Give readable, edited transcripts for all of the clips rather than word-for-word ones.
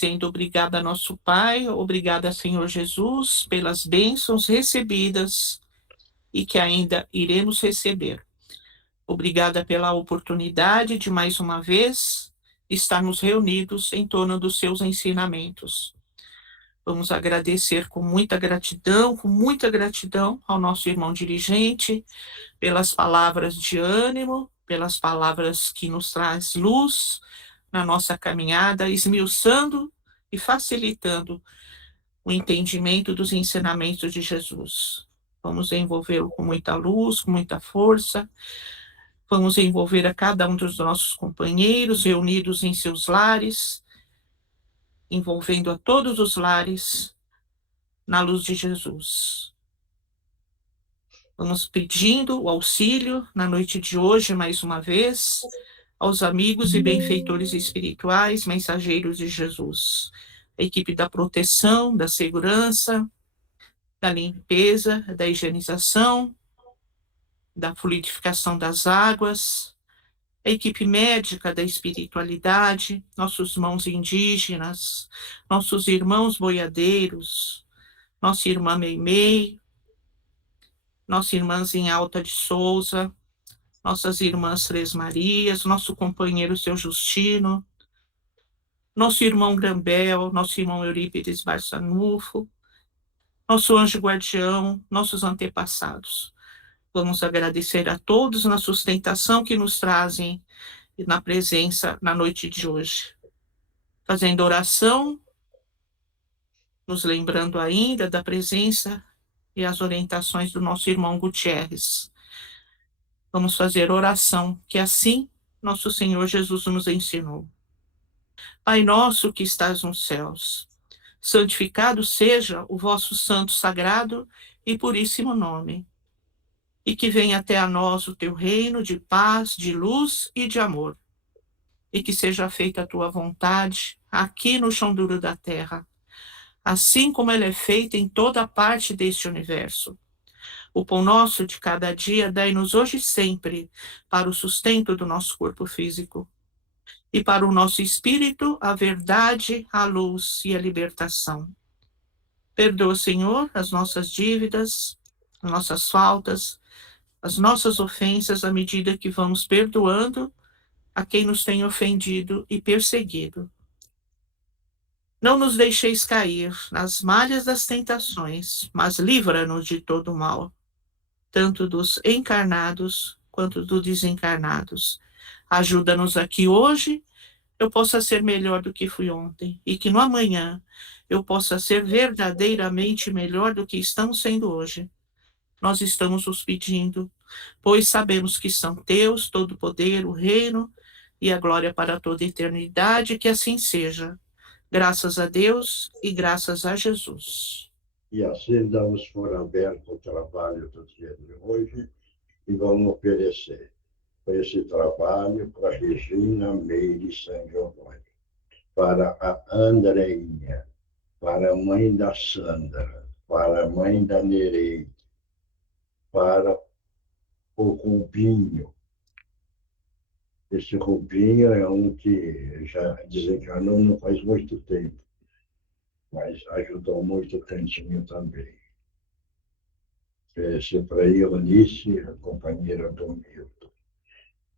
Sendo obrigada, nosso Pai, obrigada, Senhor Jesus, pelas bênçãos recebidas e que ainda iremos receber. Obrigada pela oportunidade de, mais uma vez, estarmos reunidos em torno dos seus ensinamentos. Vamos agradecer com muita gratidão ao nosso irmão dirigente, pelas palavras de ânimo, pelas palavras que nos traz luz na nossa caminhada, esmiuçando e facilitando o entendimento dos ensinamentos de Jesus. Vamos envolvê-lo com muita luz, com muita força. Vamos envolver a cada um dos nossos companheiros reunidos em seus lares, envolvendo a todos os lares na luz de Jesus. Vamos pedindo o auxílio na noite de hoje, mais uma vez, aos amigos e benfeitores espirituais, mensageiros de Jesus, a equipe da proteção, da segurança, da limpeza, da higienização, da fluidificação das águas, a equipe médica da espiritualidade, nossos irmãos indígenas, nossos irmãos boiadeiros, nossa irmã Meimei, nossa irmãzinha Alta de Souza, nossas irmãs Três Marias, nosso companheiro Seu Justino, nosso irmão Grambel, nosso irmão Eurípides Barçanufo, nosso anjo guardião, nossos antepassados. Vamos agradecer a todos na sustentação que nos trazem e na presença na noite de hoje. Fazendo oração, nos lembrando ainda da presença e as orientações do nosso irmão Gutierrez. Vamos fazer oração, que assim nosso Senhor Jesus nos ensinou. Pai nosso que estás nos céus, santificado seja o vosso santo, sagrado e puríssimo nome. E que venha até a nós o teu reino de paz, de luz e de amor. E que seja feita a tua vontade, aqui no chão duro da terra, assim como ela é feita em toda parte deste universo. O pão nosso de cada dia dai-nos hoje e sempre, para o sustento do nosso corpo físico. E para o nosso espírito, a verdade, a luz e a libertação. Perdoa, Senhor, as nossas dívidas, as nossas faltas, as nossas ofensas, à medida que vamos perdoando a quem nos tem ofendido e perseguido. Não nos deixeis cair nas malhas das tentações, mas livra-nos de todo o mal, tanto dos encarnados quanto dos desencarnados. Ajuda-nos aqui hoje, eu possa ser melhor do que fui ontem, e que no amanhã eu possa ser verdadeiramente melhor do que estamos sendo hoje. Nós estamos os pedindo, pois sabemos que são teus todo o poder, o reino e a glória para toda a eternidade, que assim seja. Graças a Deus e graças a Jesus. E assim damos por aberto o trabalho do dia de hoje e vamos oferecer para esse trabalho para Regina Meire São Giovanni, para a Andreinha, para a mãe da Sandra, para a mãe da Nereide, para o Rubinho. Esse Rubinho é um que já desencarnou não faz muito tempo, mas ajudou muito o Cantinho também. Esse para a Eunice, a companheira do Milton.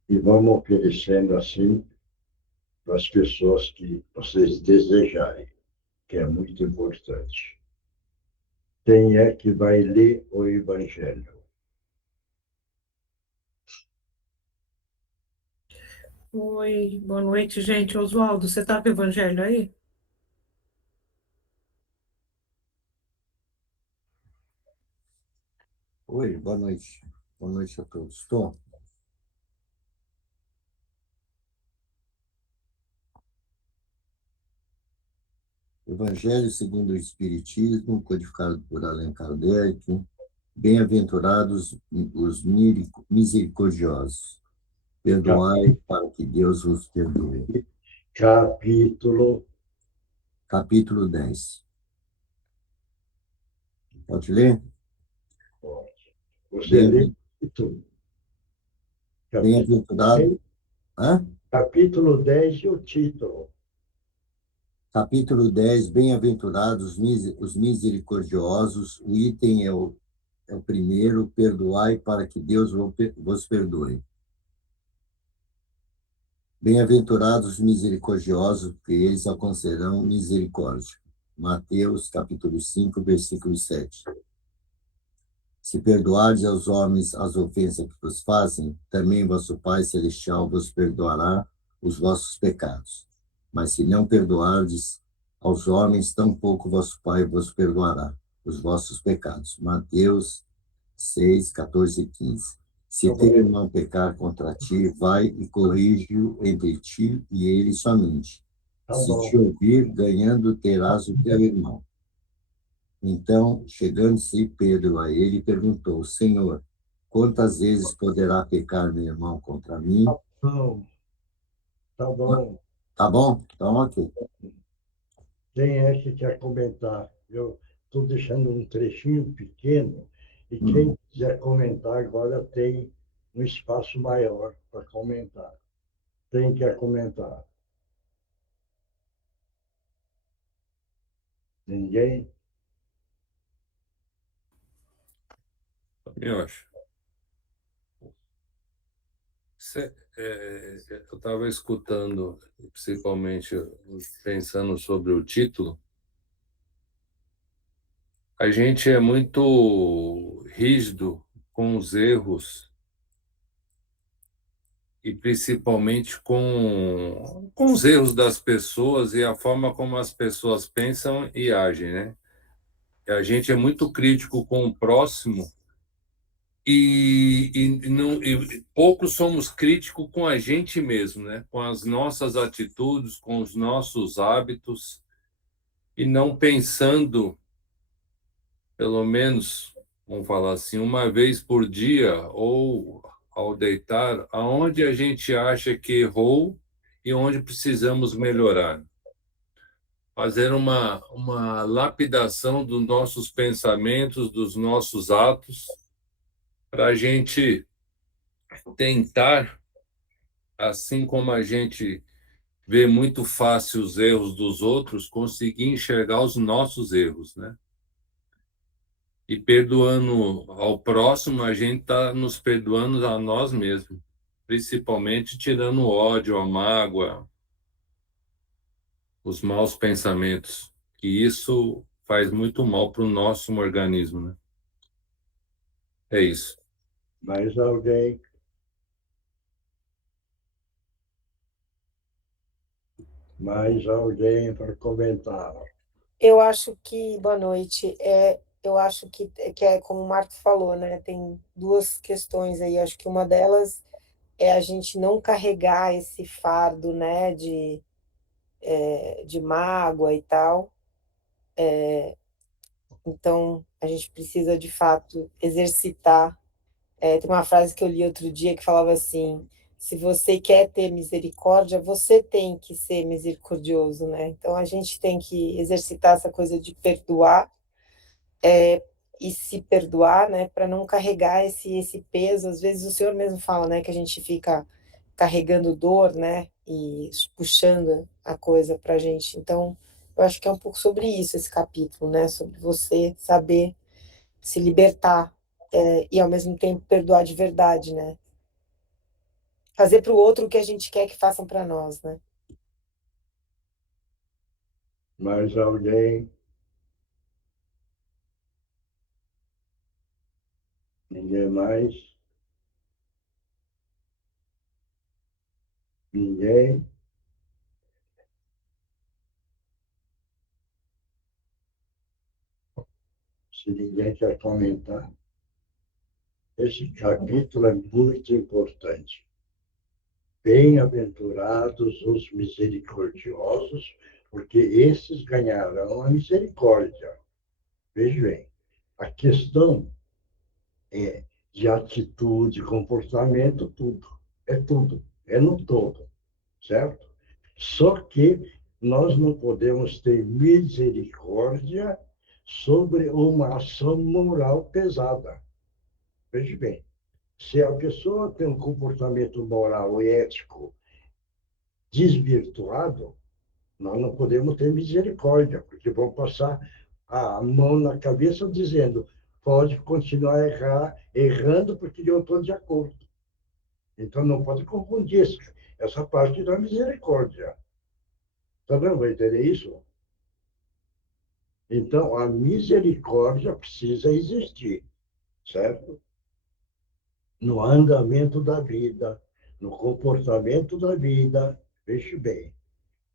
E vamos oferecendo assim para as pessoas que vocês desejarem, que é muito importante. Quem é que vai ler o Evangelho? Oi, boa noite, gente. Oswaldo, você está com o evangelho aí? Oi, boa noite. Boa noite a todos. Estou. Evangelho segundo o Espiritismo, codificado por Allan Kardec. Bem-aventurados os misericordiosos. Perdoai para que Deus vos perdoe. Capítulo 10. Pode ler? Pode. Você lê tudo. Bem-aventurado. Capítulo 10 e o título. Capítulo 10, bem-aventurados os misericordiosos. O item é o primeiro, perdoai para que Deus vos perdoe. Bem-aventurados os misericordiosos, porque eles alcançarão misericórdia. Mateus, capítulo 5, versículo 7. Se perdoardes aos homens as ofensas que vos fazem, também vosso Pai Celestial vos perdoará os vossos pecados. Mas se não perdoardes aos homens, tampouco vosso Pai vos perdoará os vossos pecados. Mateus 6, 14 e 15. Se teu irmão pecar contra ti, vai e corrige-o entre ti e ele somente. Se te ouvir, ganhando terás o teu irmão. Então, chegando-se Pedro a ele, perguntou: Senhor, quantas vezes poderá pecar meu irmão contra mim? Não, tá bom. Tá bom? Então, ok. Quem é que quer comentar? Eu estou deixando um trechinho pequeno e quem quiser comentar agora tem um espaço maior para comentar. Quem quer comentar? Ninguém? Eu acho. Eu estava escutando, principalmente pensando sobre o título. A gente é muito rígido com os erros e principalmente com os erros das pessoas e a forma como as pessoas pensam e agem, né? E a gente é muito crítico com o próximo e poucos somos críticos com a gente mesmo, né? Com as nossas atitudes, com os nossos hábitos e não pensando, pelo menos, vamos falar assim, uma vez por dia ou ao deitar, aonde a gente acha que errou e onde precisamos melhorar. Fazer uma lapidação dos nossos pensamentos, dos nossos atos, para a gente tentar, assim como a gente vê muito fácil os erros dos outros, conseguir enxergar os nossos erros, né? E perdoando ao próximo, a gente está nos perdoando a nós mesmos, principalmente tirando o ódio, a mágoa, os maus pensamentos, que isso faz muito mal para o nosso organismo, né? É isso. Mais alguém? Mais alguém para comentar? Eu acho que, boa noite, eu acho que é como o Marco falou, né? Tem duas questões aí. Acho que uma delas é a gente não carregar esse fardo, né, de mágoa e tal. Então, a gente precisa, de fato, exercitar. Tem uma frase que eu li outro dia que falava assim: se você quer ter misericórdia, você tem que ser misericordioso, né? Então, a gente tem que exercitar essa coisa de perdoar e se perdoar, né, para não carregar esse peso. Às vezes o senhor mesmo fala, né, que a gente fica carregando dor, né, e puxando a coisa para a gente. Então, eu acho que é um pouco sobre isso esse capítulo, né, sobre você saber se libertar e ao mesmo tempo perdoar de verdade, né, fazer para o outro o que a gente quer que façam para nós, né. Mais alguém? Ninguém mais? Ninguém? Se ninguém quer comentar, esse capítulo é muito importante. Bem-aventurados os misericordiosos, porque esses ganharão a misericórdia. Veja bem, a questão é de atitude, comportamento, tudo. Tudo. É no todo, certo? Só que nós não podemos ter misericórdia sobre uma ação moral pesada. Veja bem, se a pessoa tem um comportamento moral e ético desvirtuado, Nós não podemos ter misericórdia, porque vão passar a mão na cabeça dizendo, pode continuar errando porque eu estou de acordo. Então, não pode confundir essa parte da misericórdia. Está vendo? Vai entender isso? Então, a misericórdia precisa existir, certo? No andamento da vida, no comportamento da vida, veja bem.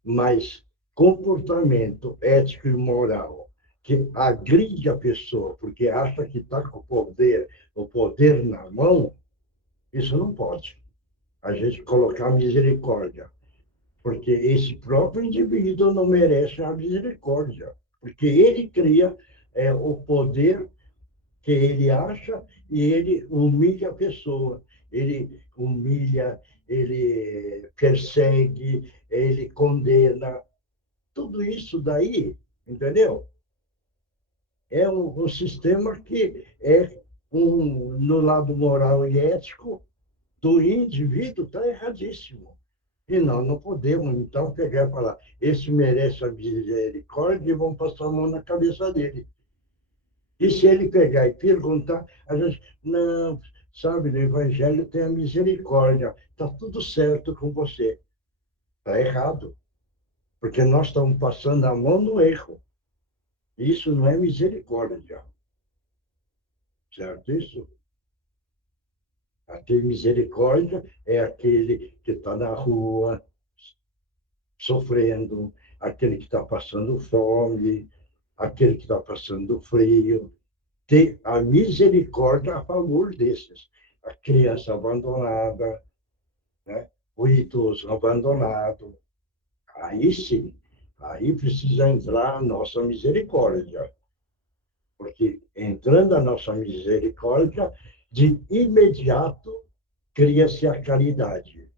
Mas comportamento ético e moral que agride a pessoa porque acha que está com o poder na mão, isso não pode. A gente colocar misericórdia, porque esse próprio indivíduo não merece a misericórdia, porque ele cria o poder que ele acha e ele humilha a pessoa. Ele humilha, ele persegue, ele condena. Tudo isso daí, entendeu? É um sistema que no lado moral e ético do indivíduo está erradíssimo. E nós não podemos, então, pegar e falar, esse merece a misericórdia e vamos passar a mão na cabeça dele. E se ele pegar e perguntar, a gente, não, sabe, no Evangelho tem a misericórdia, está tudo certo com você. Está errado, porque nós estamos passando a mão no erro. Isso não é misericórdia, certo? Isso. Aquele misericórdia é aquele que está na rua, sofrendo, aquele que está passando fome, aquele que está passando frio. Ter a misericórdia a favor desses. A criança abandonada, né? O idoso abandonado. Aí sim, aí precisa entrar a nossa misericórdia. Porque entrando a nossa misericórdia, de imediato cria-se a caridade.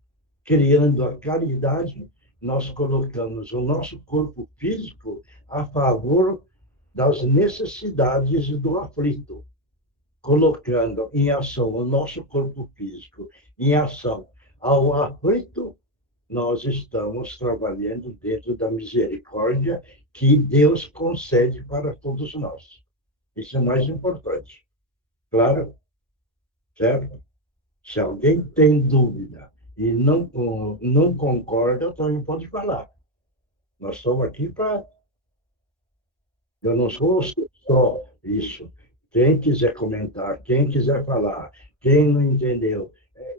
Criando a caridade, nós colocamos o nosso corpo físico a favor das necessidades do aflito, colocando em ação o nosso corpo físico, em ação ao aflito, nós estamos trabalhando dentro da misericórdia que Deus concede para todos nós. Isso é mais importante. Claro, certo? Se alguém tem dúvida e não concorda, também pode falar. Nós estamos aqui para. Eu não sou só isso. Quem quiser comentar, quem quiser falar, quem não entendeu,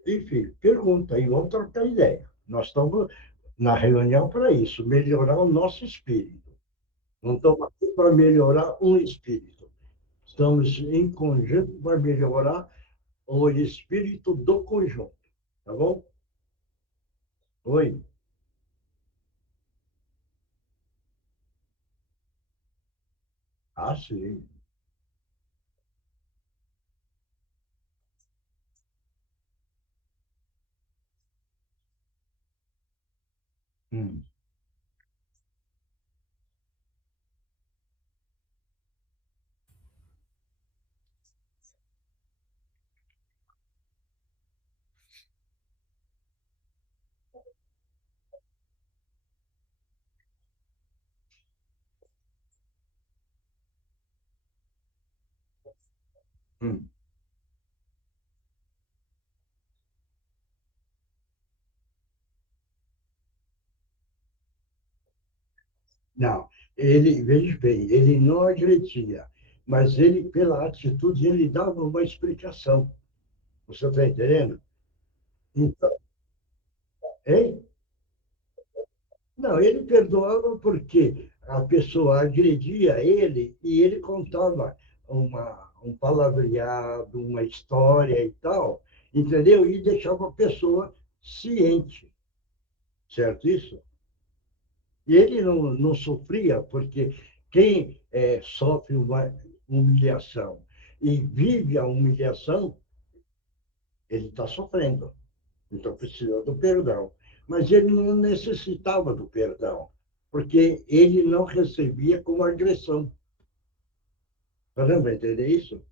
enfim, pergunta e vamos trocar ideia. Nós estamos na reunião para isso, melhorar o nosso espírito. Não estamos aqui para melhorar um espírito. Estamos em conjunto para melhorar o espírito do conjunto. Tá bom? Oi. Ah, sim. Hum. Hum. Não, ele, veja bem, ele não agredia, mas ele, pela atitude, ele dava uma explicação. Você está entendendo? Então, hein? Não, ele perdoava porque a pessoa agredia ele e ele contava um palavreado, uma história e tal, entendeu? E deixava a pessoa ciente, certo isso? E ele não sofria, porque quem sofre uma humilhação e vive a humilhação, ele está sofrendo. Então precisa do perdão. Mas ele não necessitava do perdão, porque ele não recebia como agressão. Você vai entender isso?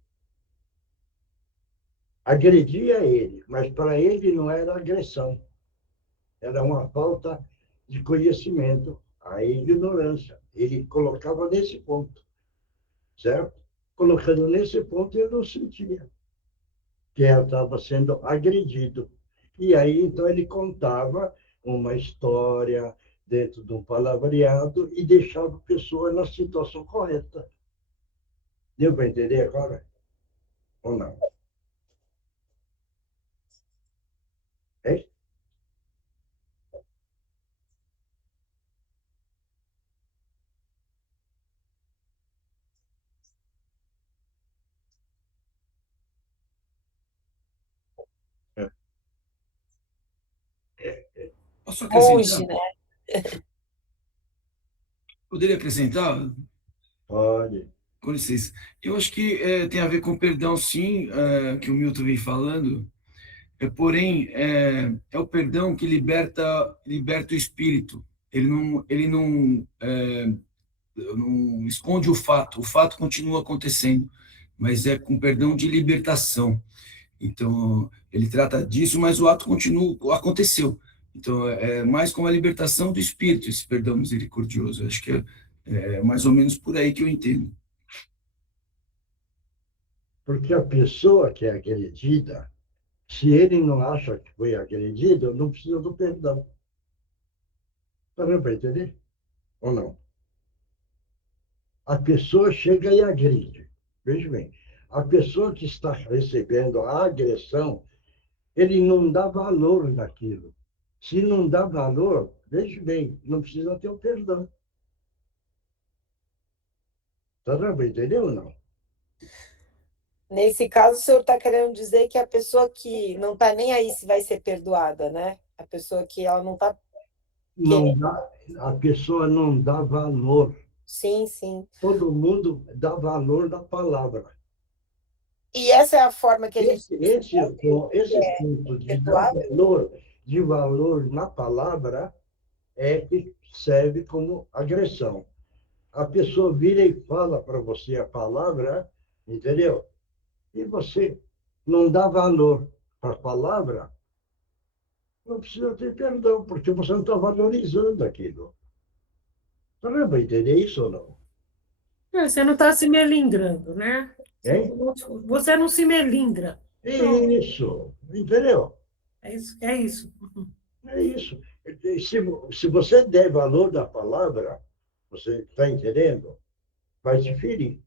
Agredia ele, mas para ele não era agressão. Era uma falta de conhecimento. a ignorância. Ele colocava nesse ponto, certo? Colocando nesse ponto, ele não sentia que ela estava sendo agredido. E aí, então, ele contava uma história dentro de um palavreado e deixava a pessoa na situação correta. Deu para entender agora? Ou não? É? Posso acrescentar? Hoje, né? Poderia acrescentar? Pode. Com licença. Eu acho que tem a ver com perdão, sim, que o Milton vem falando. Porém, é o perdão que liberta o espírito. Ele não esconde o fato continua acontecendo, mas é com perdão de libertação. Então, ele trata disso, mas o ato continua, aconteceu. Então, é mais com a libertação do espírito, esse perdão misericordioso. Acho que é mais ou menos por aí que eu entendo. Porque a pessoa que é agredida, se ele não acha que foi agredido, não precisa do perdão. Está dando para entender? Ou não? A pessoa chega e agride. Veja bem, a pessoa que está recebendo a agressão, ele não dá valor naquilo. Se não dá valor, veja bem, não precisa ter o perdão. Está dando para entender ou não? Nesse caso, o senhor está querendo dizer que a pessoa que não está nem aí se vai ser perdoada, né? A pessoa que ela não está Não querendo. dá, a pessoa não dá valor. Sim, sim. Todo mundo dá valor na palavra. E essa é a forma que a gente Esse ponto perdoar? de valor na palavra é que serve como agressão. A pessoa vira e fala para você a palavra, entendeu? E você não dá valor para a palavra, não precisa ter perdão, porque você não está valorizando aquilo. Você vai entender isso ou não? Você não está se melindrando, né? Hein? Você não se melindra. Pronto, Isso, entendeu? é isso, é isso. É isso. Se você der valor da palavra, você está entendendo? Vai te ferir.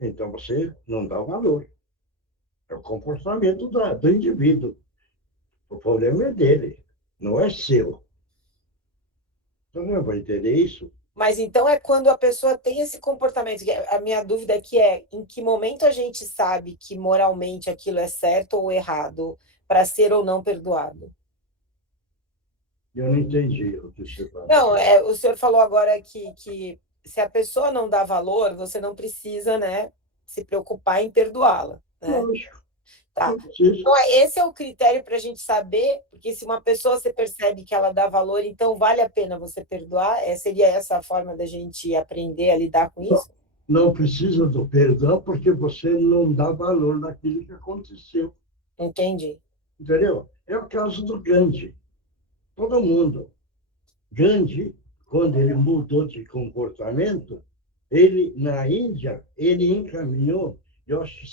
Então você não dá valor. É o comportamento do indivíduo. O problema é dele, não é seu. Então não vai entender isso? Mas então é quando a pessoa tem esse comportamento. A minha dúvida aqui é em que momento a gente sabe que moralmente aquilo é certo ou errado para ser ou não perdoado? Eu não entendi o que você falou. Não, o senhor falou agora que se a pessoa não dá valor, você não precisa, né, se preocupar em perdoá-la, né? Lógico, Tá. não precisa. Então, esse é o critério para a gente saber, porque se uma pessoa você percebe que ela dá valor, então vale a pena você perdoar? Seria essa a forma da gente aprender a lidar com isso? Não precisa do perdão porque você não dá valor naquilo que aconteceu. Entendi. Entendeu? É o caso do Gandhi. Todo mundo. Gandhi, quando ele mudou de comportamento, ele, na Índia, ele encaminhou, eu acho,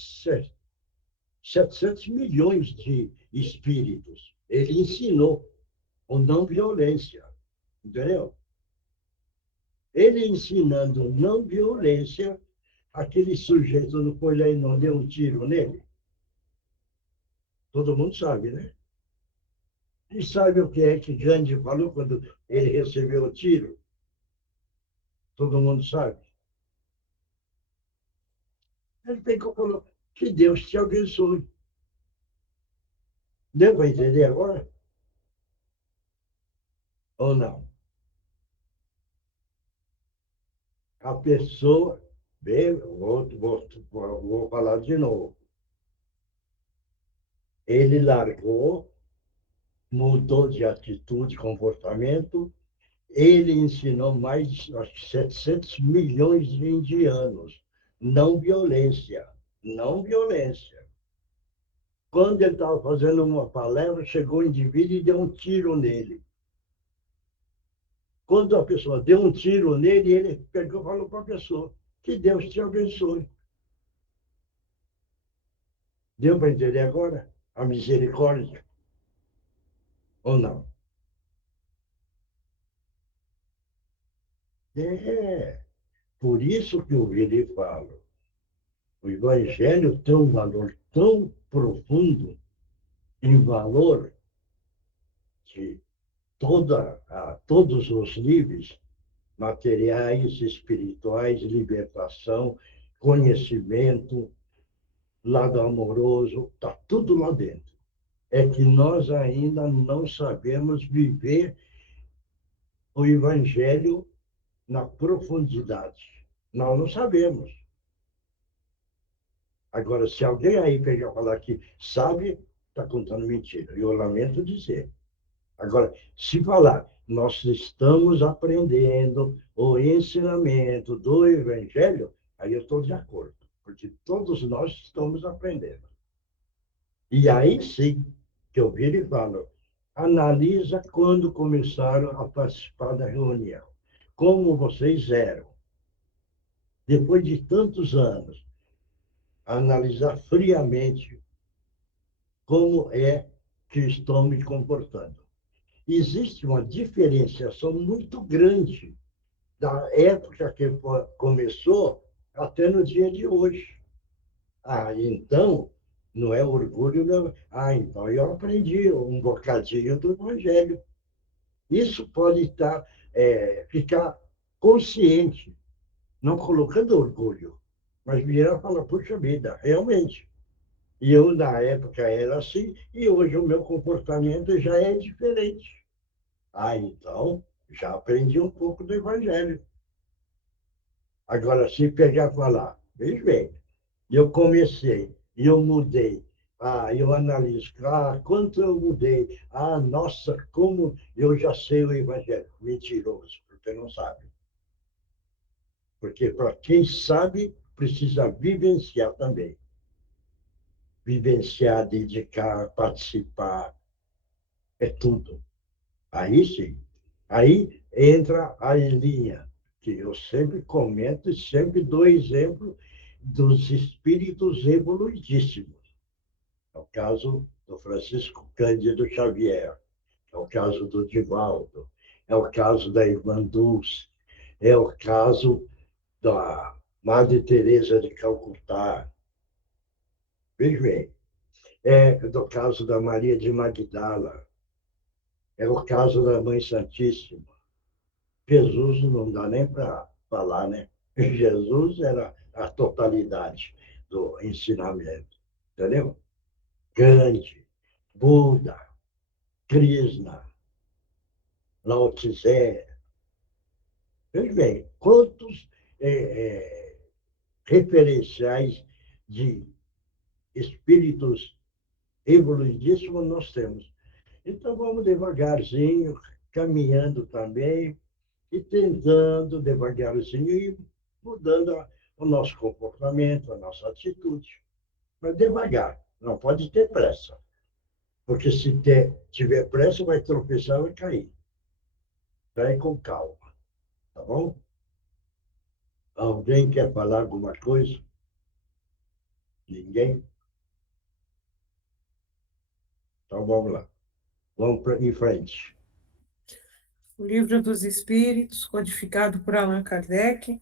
700 milhões de espíritos. Ele ensinou a não violência, entendeu? Ele ensinando não violência, aquele sujeito não foi lá e não deu um tiro nele. Todo mundo sabe, né? E sabe o que é que Gandhi falou quando ele recebeu o tiro? Todo mundo sabe. Ele pegou e falou, que Deus te abençoe. Deu para entender agora? Ou não? A pessoa, bem, vou falar de novo. Ele largou, mudou de atitude, comportamento. Ele ensinou mais de acho que 700 milhões de indianos. Não violência. Não violência. Quando ele estava fazendo uma palestra, chegou um indivíduo e deu um tiro nele. Quando a pessoa deu um tiro nele, ele pegou e falou para a pessoa: que Deus te abençoe. Deu para entender agora? A misericórdia? Ou não? É, por isso que eu virei e falo. O Evangelho tem um valor tão profundo, em valor de todos os níveis, materiais, espirituais, libertação, conhecimento, lado amoroso, está tudo lá dentro. É que nós ainda não sabemos viver o Evangelho na profundidade. Nós não sabemos. Agora, se alguém aí pegar e falar que sabe, está contando mentira. Eu lamento dizer. Agora, se falar, nós estamos aprendendo o ensinamento do Evangelho, aí eu estou de acordo, porque todos nós estamos aprendendo. E aí sim, que eu viro e falo, analisa quando começaram a participar da reunião. Como vocês eram. Depois de tantos anos, analisar friamente como é que estou me comportando. Existe uma diferenciação muito grande da época que começou até no dia de hoje. Ah, então, não é orgulho, não. Ah, então eu aprendi um bocadinho do Evangelho. Isso pode ficar consciente, não colocando orgulho, mas virar e falar, puxa vida, realmente. E eu, na época, era assim, e hoje o meu comportamento já é diferente. Ah, então, já aprendi um pouco do Evangelho. Agora, se pegar e falar, veja bem, eu comecei, e eu mudei. Ah, eu analiso, quanto eu mudei. Ah, nossa, como eu já sei o Evangelho. Mentiroso, porque não sabe. Porque para quem sabe, precisa vivenciar também. Vivenciar, dedicar, participar, é tudo. Aí sim. Aí entra a linha, que eu sempre comento e sempre dou exemplo dos espíritos evoluidíssimos. É o caso do Francisco Cândido Xavier, é o caso do Divaldo, é o caso da irmã Dulce, é o caso da Madre Teresa de Calcutá. Veja bem, é do caso da Maria de Magdala, é o caso da Mãe Santíssima. Jesus não dá nem para falar, né? Jesus era a totalidade do ensinamento, entendeu? Gandhi, Buda, Krishna, Lao Tse. Veja bem, quantos referenciais de espíritos evoluidíssimos nós temos. Então, vamos devagarzinho, caminhando também, e tentando devagarzinho ir mudando o nosso comportamento, a nossa atitude. Mas devagar, não pode ter pressa. Porque se tiver pressa, vai tropeçar e vai cair. Vai com calma, tá bom? Alguém quer falar alguma coisa? Ninguém? Então vamos lá. Vamos em frente. O Livro dos Espíritos, codificado por Allan Kardec,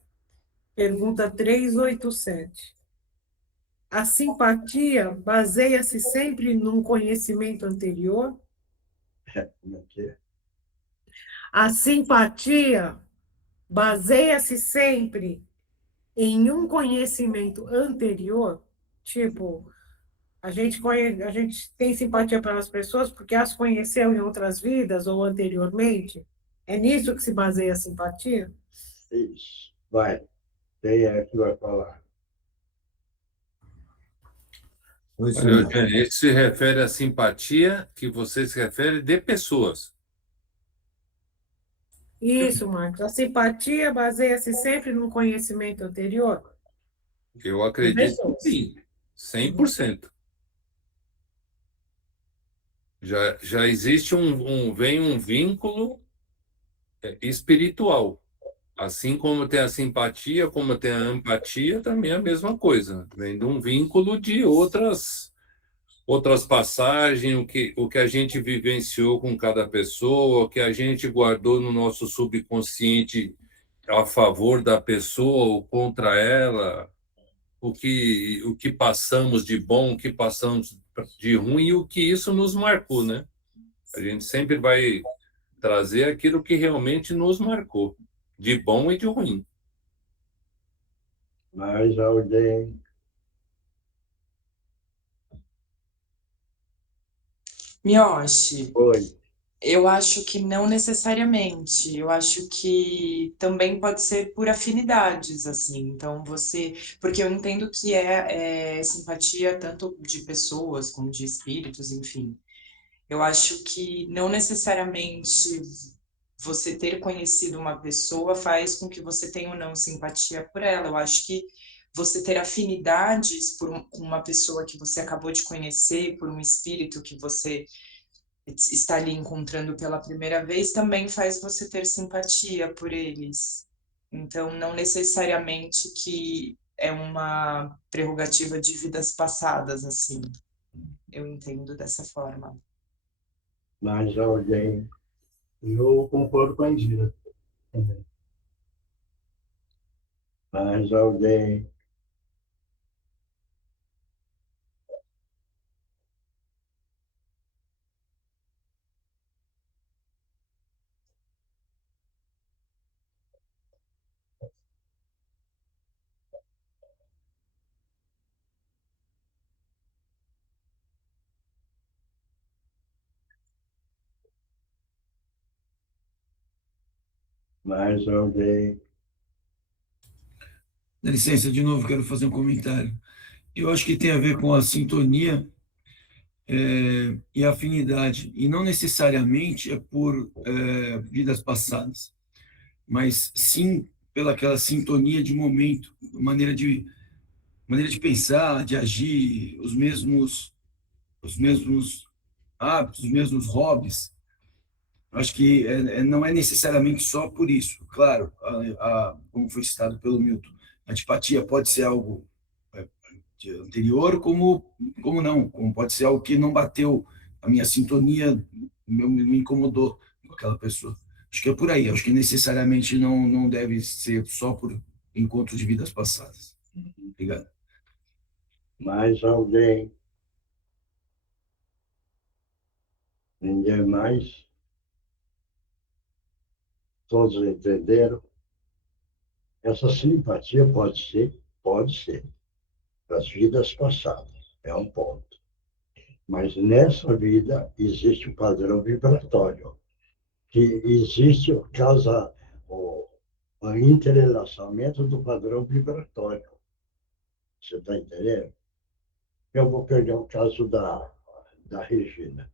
pergunta 387. A simpatia baseia-se sempre num conhecimento anterior? Como é que é? A simpatia baseia-se sempre em um conhecimento anterior? Tipo, a gente tem simpatia pelas pessoas porque as conheceu em outras vidas ou anteriormente? É nisso que se baseia a simpatia? Isso. Vai. Quem é que vai falar? Pois Olha, não. Eugênio, isso se refere à simpatia que você se refere de pessoas. Isso, Marcos. A simpatia baseia-se sempre num conhecimento anterior Eu de acredito que pessoas. sim, 100%. Já existe vem um vínculo espiritual. Assim como tem a simpatia, como tem a empatia, também é a mesma coisa. Vem de um vínculo de outras passagens, o que a gente vivenciou com cada pessoa, o que a gente guardou no nosso subconsciente a favor da pessoa ou contra ela, o que passamos de bom, o que passamos de ruim e o que isso nos marcou, né? A gente sempre vai trazer aquilo que realmente nos marcou, de bom e de ruim. Mais alguém? Mioshi, Oi. eu acho que não necessariamente. Eu acho que também pode ser por afinidades, assim. Então, porque eu entendo que é simpatia tanto de pessoas como de espíritos, enfim. Eu acho que não necessariamente você ter conhecido uma pessoa faz com que você tenha ou não simpatia por ela. Eu acho que você ter afinidades com uma pessoa que você acabou de conhecer, por um espírito que você está ali encontrando pela primeira vez, também faz você ter simpatia por eles. Então, não necessariamente que é uma prerrogativa de vidas passadas, assim. Eu entendo dessa forma. Mais alguém? Eu concordo com a Indira também. Mais alguém? Mais alguém? Dá licença, de novo, quero fazer um comentário. Eu acho que tem a ver com a sintonia e a afinidade, e não necessariamente é por vidas passadas, mas sim pela aquela sintonia de momento, maneira de pensar, de agir, os mesmos hábitos, os mesmos hobbies. Acho que não é necessariamente só por isso. Claro, como foi citado pelo Milton, a antipatia pode ser algo é, anterior, como não, como pode ser algo que não bateu a minha sintonia, me incomodou com aquela pessoa. Acho que é por aí. Acho que necessariamente não deve ser só por encontro de vidas passadas. Obrigado. Mais alguém? Ninguém mais? Todos entenderam? Essa simpatia pode ser, das vidas passadas, é um ponto. Mas nessa vida existe o padrão vibratório, que existe o entrelaçamento do padrão vibratório. Você está entendendo? Eu vou pegar o caso da Regina.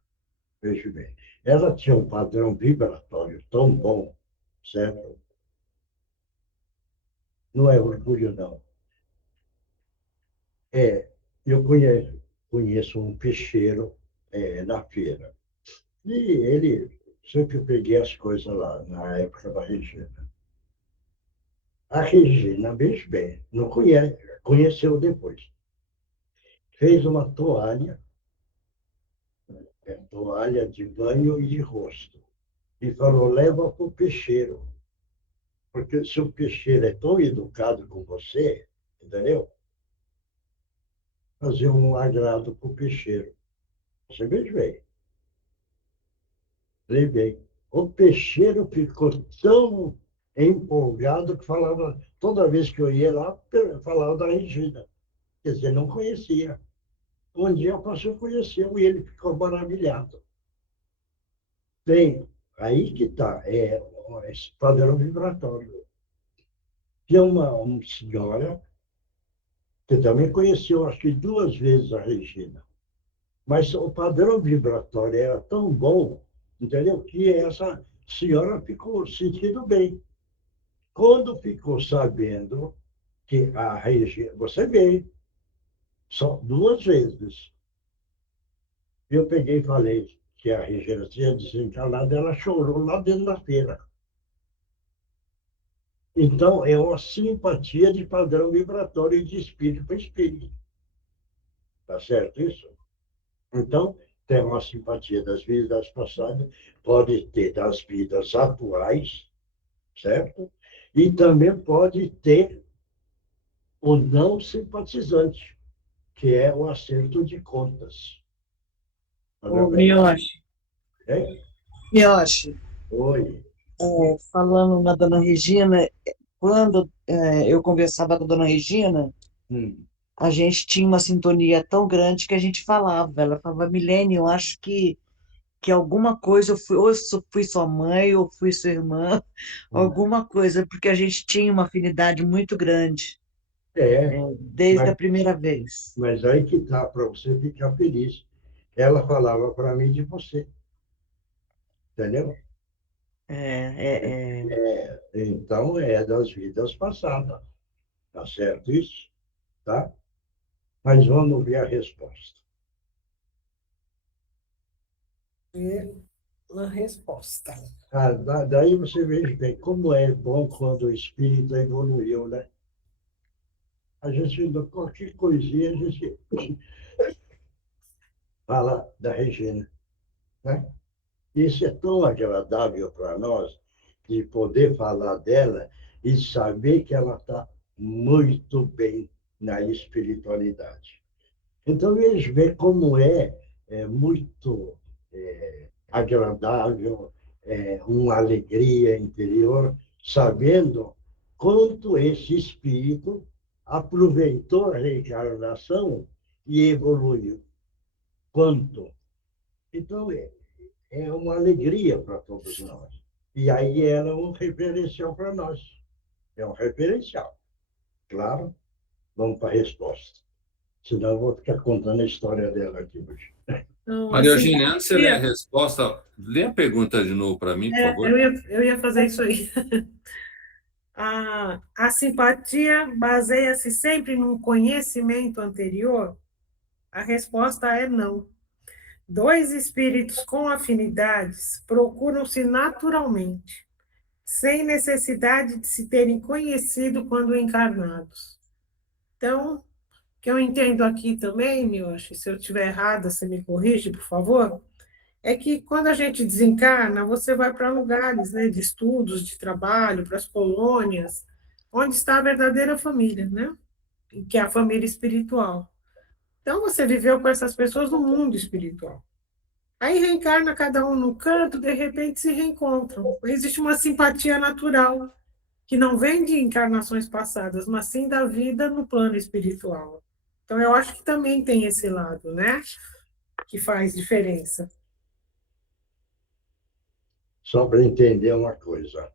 Veja bem, ela tinha um padrão vibratório tão bom, certo? Não é orgulho, não. Eu conheço um peixeiro na feira. E ele, sempre peguei as coisas lá, na época da Regina. A Regina, veja bem, não conheceu depois. Fez uma toalha de banho e de rosto. E falou, leva para o peixeiro. Porque se o peixeiro é tão educado com você, entendeu? Fazer um agrado para o peixeiro. Você veja bem. Levei. O peixeiro ficou tão empolgado que falava, toda vez que eu ia lá, falava da Regina. Quer dizer, não conhecia. Um dia eu passei a conhecer e ele ficou maravilhado. Bem, aí que está, esse padrão vibratório. Tinha uma senhora que também conheceu, acho que 2 vezes a Regina. Mas o padrão vibratório era tão bom, entendeu? Que essa senhora ficou sentindo bem. Quando ficou sabendo que a Regina, você veio, só 2 vezes. Eu peguei e falei que a Regina tinha desencarnado, ela chorou lá dentro da feira. Então, é uma simpatia de padrão vibratório de espírito para espírito. Tá certo isso? Então, tem uma simpatia das vidas passadas, pode ter das vidas atuais, certo? E também pode ter o não simpatizante, que é o acerto de contas. Tá Ô, bem? Mioche, É? Mioche, Oi. falando na Dona Regina, quando eu conversava com a Dona Regina, Hum. a gente tinha uma sintonia tão grande que a gente falava. Ela falava, Milene, eu acho que alguma coisa, ou eu fui sua mãe, ou fui sua irmã, alguma coisa, porque a gente tinha uma afinidade muito grande, É, desde a mas, primeira vez. mas aí que tá, para você ficar feliz. Ela falava para mim de você, entendeu? Então, é das vidas passadas. Tá certo isso? Tá? Mas vamos ver a resposta. Na resposta. Daí você veja bem como é bom quando o espírito evoluiu, né? A gente, qualquer coisinha, a gente fala da Regina, né? Isso é tão agradável para nós, de poder falar dela e saber que ela está muito bem na espiritualidade. Então, eles veem como é muito agradável, uma alegria interior, sabendo quanto esse espírito aproveitou a reencarnação e evoluiu. Quanto. Então, é uma alegria para todos nós. E aí ela é um referencial para nós. É um referencial. Claro, vamos para a resposta. Senão eu vou ficar contando a história dela aqui hoje. Então, Maria assim, Eugênia, antes de você ler a resposta, lê a pergunta de novo para mim, por favor. eu ia fazer isso aí. A simpatia baseia-se sempre num conhecimento anterior? A resposta é não. Dois espíritos com afinidades procuram-se naturalmente, sem necessidade de se terem conhecido quando encarnados. Então, o que eu entendo aqui também, Mioshi, se eu estiver errada, você me corrige, por favor, é que quando a gente desencarna, você vai para lugares, né, de estudos, de trabalho, para as colônias, onde está a verdadeira família, né? Que é a família espiritual. Então, você viveu com essas pessoas no mundo espiritual. Aí reencarna cada um no canto, de repente se reencontram. Existe uma simpatia natural, que não vem de encarnações passadas, mas sim da vida no plano espiritual. Então, eu acho que também tem esse lado, né? Que faz diferença. Só para entender uma coisa.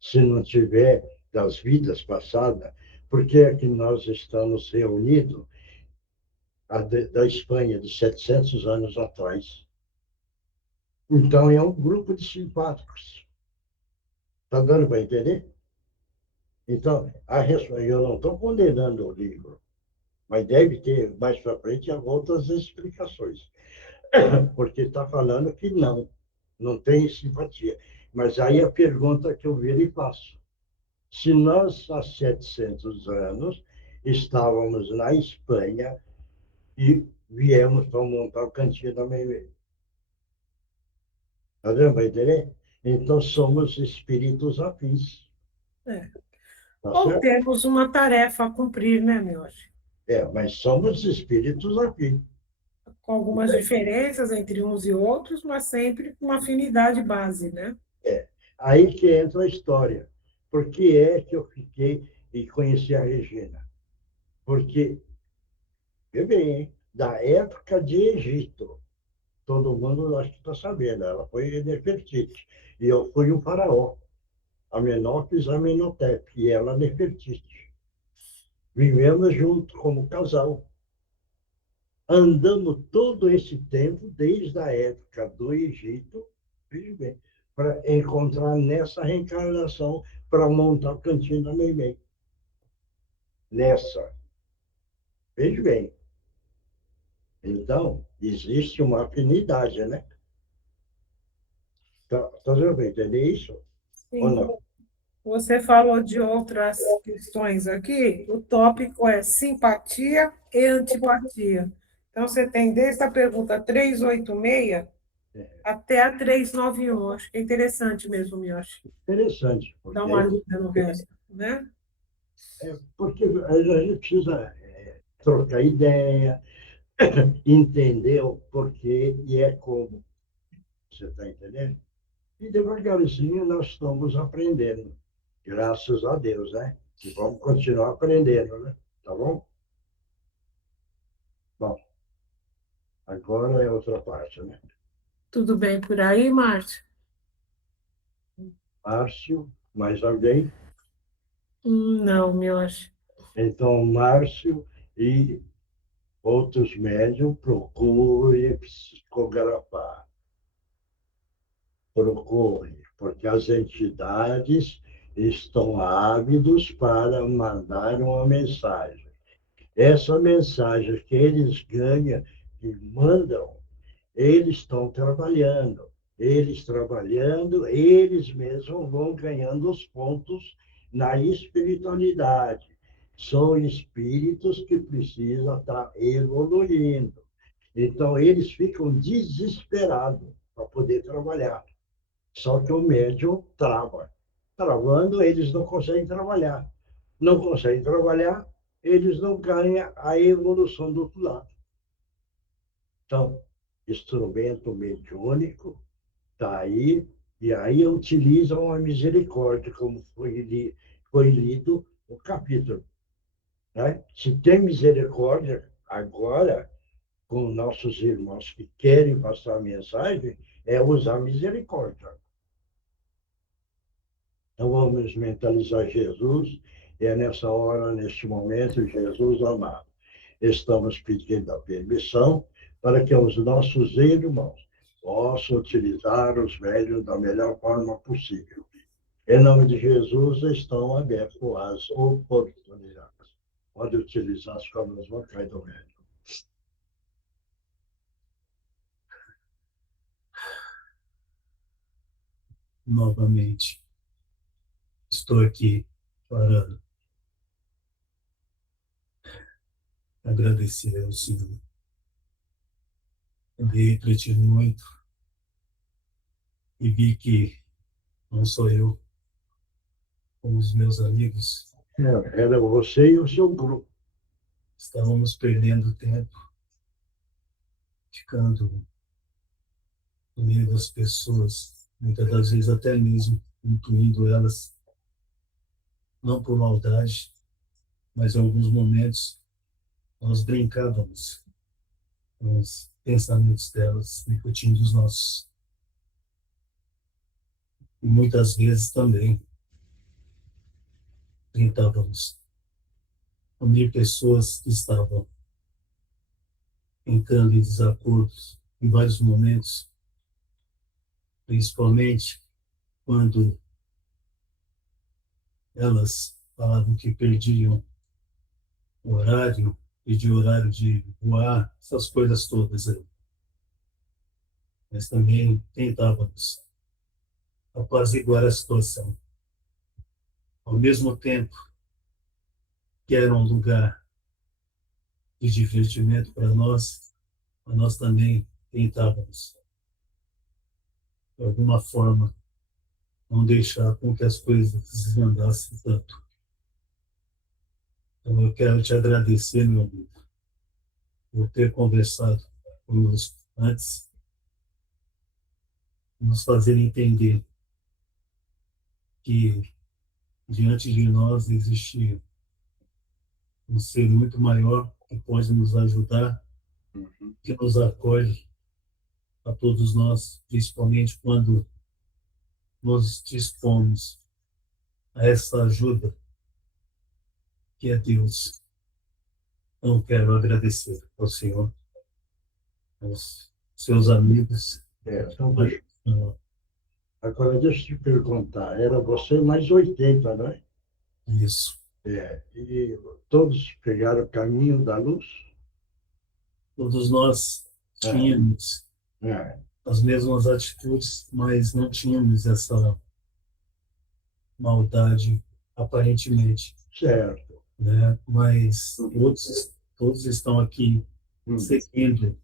Se não tiver das vidas passadas, por que é que nós estamos reunidos da Espanha de 700 anos atrás? Então, é um grupo de simpáticos. Está dando para entender? Então, eu não estou condenando o livro, mas deve ter mais para frente outras explicações, porque está falando que não tem simpatia. Mas aí a pergunta que eu viro e faço: se nós, há 700 anos, estávamos na Espanha e viemos para montar o Cantinho da Meia, está vendo para entender? Então, somos espíritos afins. É. Tá Ou certo? temos uma tarefa a cumprir, né, Mioche? Mas somos espíritos afins. Com algumas diferenças entre uns e outros, mas sempre com uma afinidade base, né? Aí que entra a história. Por que é que eu fiquei e conheci a Regina? Porque, vê bem, hein? Da época de Egito, todo mundo acho que está sabendo, ela foi Nefertiti. E eu fui um faraó, Amenófis Amenhotep, e ela Nefertiti. Vivemos juntos como casal. Andamos todo esse tempo, desde a época do Egito, veja bem, para encontrar nessa reencarnação para montar o Cantinho da Meimei. Nessa. Veja bem. Então, existe uma afinidade, né? Tá vendo para entender isso? Ou Sim. não? Você falou de outras questões aqui, o tópico é simpatia e antipatia. Então, você tem desde a pergunta 386 até a 391. Acho que é interessante mesmo, Miyoshi. Interessante, Dar uma porque, lida no resto, né? porque a gente precisa trocar ideia, entender o porquê e é como. Você está entendendo? E devagarzinho nós estamos aprendendo, graças a Deus, né? E vamos continuar aprendendo, né? Tá bom? Bom, agora é outra parte, né? Tudo bem por aí, Márcio? Márcio, mais alguém? Não, Miyoshi. Então, Márcio e outros médiums procurem psicografar. Procure, porque as entidades estão ávidos para mandar uma mensagem. Essa mensagem que eles ganham e mandam, eles estão trabalhando. Eles trabalhando, eles mesmos vão ganhando os pontos na espiritualidade. São espíritos que precisam estar evoluindo. Então, eles ficam desesperados para poder trabalhar. Só que o médium trava. Travando, eles não conseguem trabalhar. Não conseguem trabalhar, eles não ganham a evolução do outro lado. Então, instrumento mediúnico está aí, e aí utilizam a misericórdia, como foi lido o capítulo. Né? Se tem misericórdia, agora, com nossos irmãos que querem passar a mensagem, é usar misericórdia. Então, vamos mentalizar Jesus, e é nessa hora, neste momento, Jesus amado. Estamos pedindo a permissão para que os nossos irmãos possam utilizar os médiuns da melhor forma possível. Em nome de Jesus, estão abertas as oportunidades. Pode utilizar as câmeras vocais do médium. Novamente, estou aqui para agradecer ao Senhor. Andei refletindo muito e vi que não sou eu, como os meus amigos, Era você e o seu grupo. estávamos perdendo tempo, ficando no meio das pessoas, muitas das vezes até mesmo incluindo elas, não por maldade, mas em alguns momentos nós brincávamos com os pensamentos delas, repetindo os nossos. E muitas vezes também tentávamos unir pessoas que estavam entrando em desacordos em vários momentos, principalmente quando elas falavam que perdiam o horário, perdiam o horário de voar, essas coisas todas aí. Mas também tentávamos apaziguar a situação. Ao mesmo tempo que era um lugar de divertimento para nós também tentávamos, de alguma forma, não deixar com que as coisas desandassem tanto. Então, eu quero te agradecer, meu amigo, por ter conversado conosco antes, nos fazer entender que diante de nós existe um ser muito maior que pode nos ajudar, que nos acolhe a todos nós, principalmente quando nos dispomos a essa ajuda que é Deus. Então, quero agradecer ao Senhor, aos seus amigos. Então, agora, deixa eu te perguntar, era você mais 80, não é? Isso. E todos pegaram o caminho da luz? Todos nós tínhamos as mesmas atitudes, mas não tínhamos maldade, aparentemente, Certo. né? Mas todos estão aqui seguindo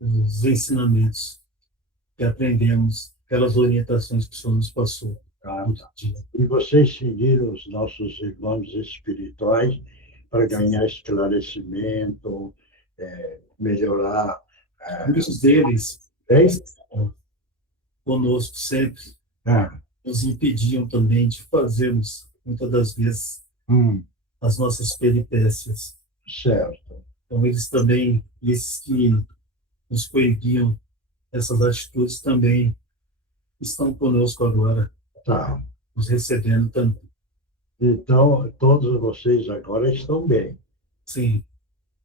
os ensinamentos que aprendemos pelas orientações que o Senhor nos passou no dia. E vocês seguiram os nossos irmãos espirituais para ganhar esclarecimento, melhorar. Muitos deles estão conosco sempre, nos impediam também de fazermos, muitas das vezes, as nossas peripécias. Certo. Então, eles também, esses que nos proibiam essas atitudes, também estão conosco agora, Tá. nos recebendo também. Então, todos vocês agora estão bem. Sim.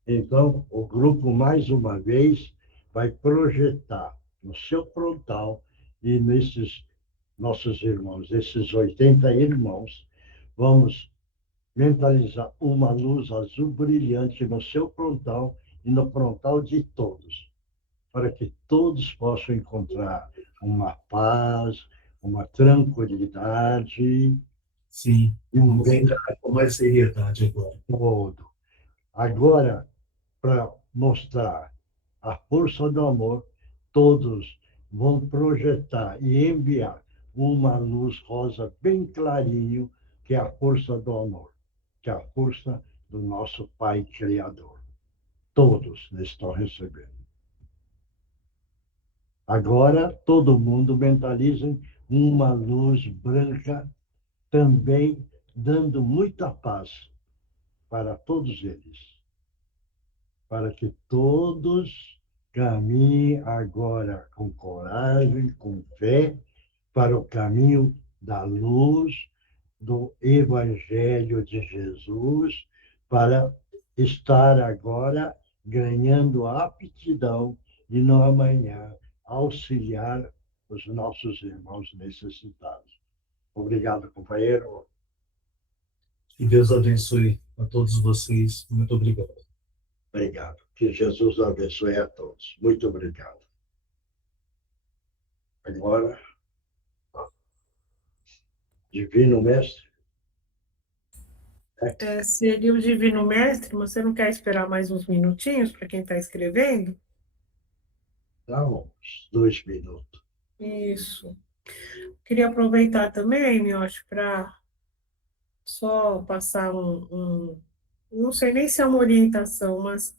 Então, o grupo, mais uma vez, vai projetar no seu frontal e nesses nossos irmãos, esses 80 irmãos, vamos mentalizar uma luz azul brilhante no seu frontal e no frontal de todos, para que todos possam encontrar uma paz, uma tranquilidade. Sim, e um bem com mais seriedade agora. todo. Agora, para mostrar a força do amor, todos vão projetar e enviar uma luz rosa bem clarinho, que é a força do amor, que é a força do nosso Pai Criador. Todos estão recebendo. Agora, todo mundo mentalize uma luz branca, também dando muita paz para todos eles, para que todos caminhem agora com coragem, com fé, para o caminho da luz, do Evangelho de Jesus, para estar agora ganhando a aptidão de no amanhã auxiliar os nossos irmãos necessitados. Obrigado, companheiro. Que Deus abençoe a todos vocês. Muito obrigado. Obrigado. Que Jesus abençoe a todos. Muito obrigado. Agora, Divino Mestre. Seria o Divino Mestre, você não quer esperar mais uns minutinhos para quem está escrevendo? Dá uns 2 minutos. Isso. Queria aproveitar também, eu acho, para só passar não sei nem se é uma orientação, mas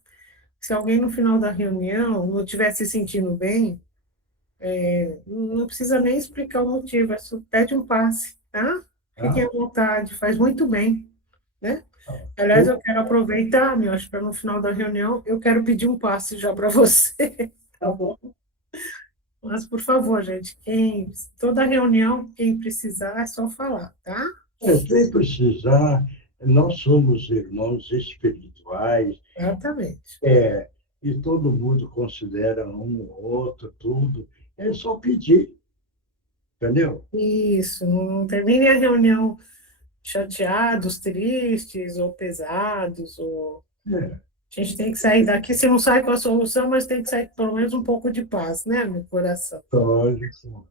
se alguém no final da reunião não estiver se sentindo bem, não precisa nem explicar o motivo, é só pede um passe, tá? Fiquem à vontade, faz muito bem, né? Aliás, eu quero aproveitar, meu, acho para no final da reunião, eu quero pedir um passe já para você, tá bom? Mas, por favor, gente, toda reunião, quem precisar, é só falar, tá? Quem precisar, nós somos irmãos espirituais. Exatamente. E todo mundo considera um ou outro, tudo. É só pedir, entendeu? Isso, não termine a reunião chateados, tristes ou pesados, ou a gente tem que sair daqui, você não sai com a solução, mas tem que sair com pelo menos um pouco de paz, né, no coração. Lógico.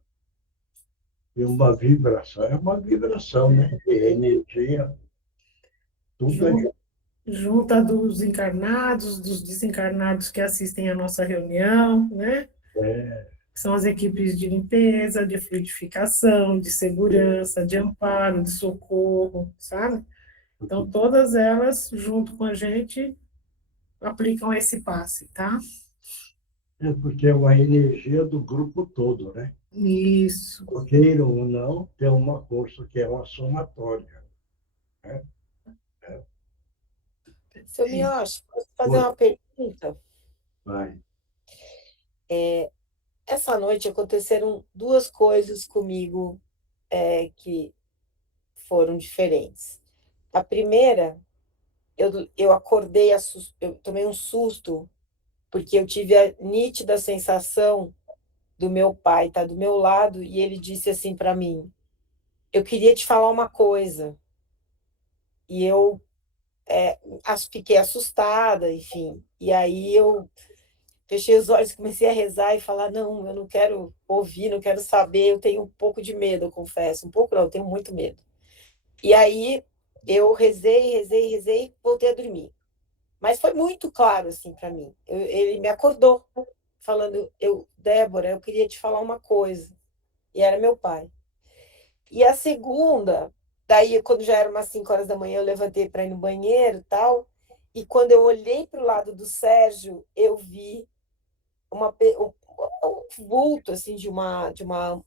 E uma vibração, né? De energia. Tudo é Junta dos encarnados, dos desencarnados que assistem à nossa reunião, né? São as equipes de limpeza, de fluidificação, de segurança, de amparo, de socorro, sabe? Então, todas elas, junto com a gente, aplicam esse passe, tá? porque é uma energia do grupo todo, né? Isso. Queiram ou não, tem uma força que é uma somatória. Né? Seu Mioshi, posso fazer uma pergunta? Vai. Essa noite aconteceram duas coisas comigo que foram diferentes. A primeira, eu acordei, eu tomei um susto, porque eu tive a nítida sensação do meu pai estar do meu lado e ele disse assim para mim: eu queria te falar uma coisa. E eu fiquei assustada, enfim. E aí eu fechei os olhos, comecei a rezar e falar, não, eu não quero ouvir, não quero saber, eu tenho um pouco de medo, eu confesso. Um pouco não, eu tenho muito medo. E aí eu rezei, voltei a dormir. Mas foi muito claro, assim, para mim. Ele me acordou, falando, Débora, eu queria te falar uma coisa. E era meu pai. E a segunda, daí, quando já era umas 5 horas da manhã, eu levantei para ir no banheiro e tal. E quando eu olhei para o lado do Sérgio, eu vi um vulto, assim,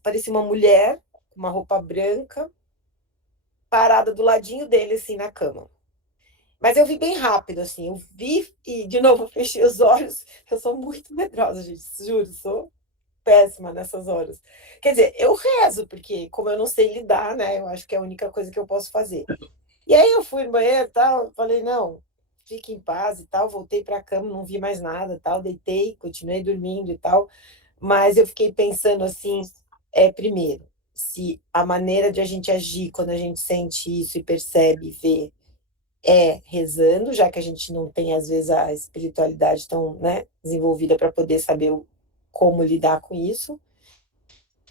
parecia uma mulher, com uma roupa branca, parada do ladinho dele, assim, na cama. Mas eu vi bem rápido, assim, eu vi e, de novo, eu fechei os olhos. Eu sou muito medrosa, gente, juro, sou péssima nessas horas. Quer dizer, eu rezo, porque como eu não sei lidar, né, eu acho que é a única coisa que eu posso fazer. E aí eu fui no banheiro e tal, falei, não, fique em paz e tal, voltei para a cama, não vi mais nada, tal, deitei, continuei dormindo e tal, mas eu fiquei pensando assim, primeiro, se a maneira de a gente agir quando a gente sente isso e percebe e vê rezando, já que a gente não tem, às vezes, a espiritualidade tão, né, desenvolvida para poder saber como lidar com isso.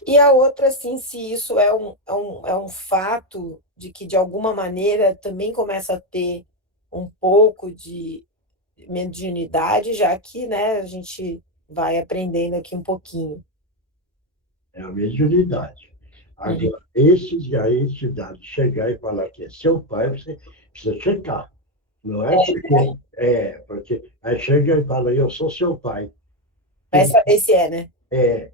E a outra, assim, se isso é um fato de que, de alguma maneira, também começa a ter um pouco de mediunidade, já que, né, a gente vai aprendendo aqui um pouquinho. É a mediunidade. Uhum. Agora, esse de a entidade chegar e falar que é seu pai, você precisa checar. Não é porque aí chega e fala, eu sou seu pai. Vai saber se é, né? É,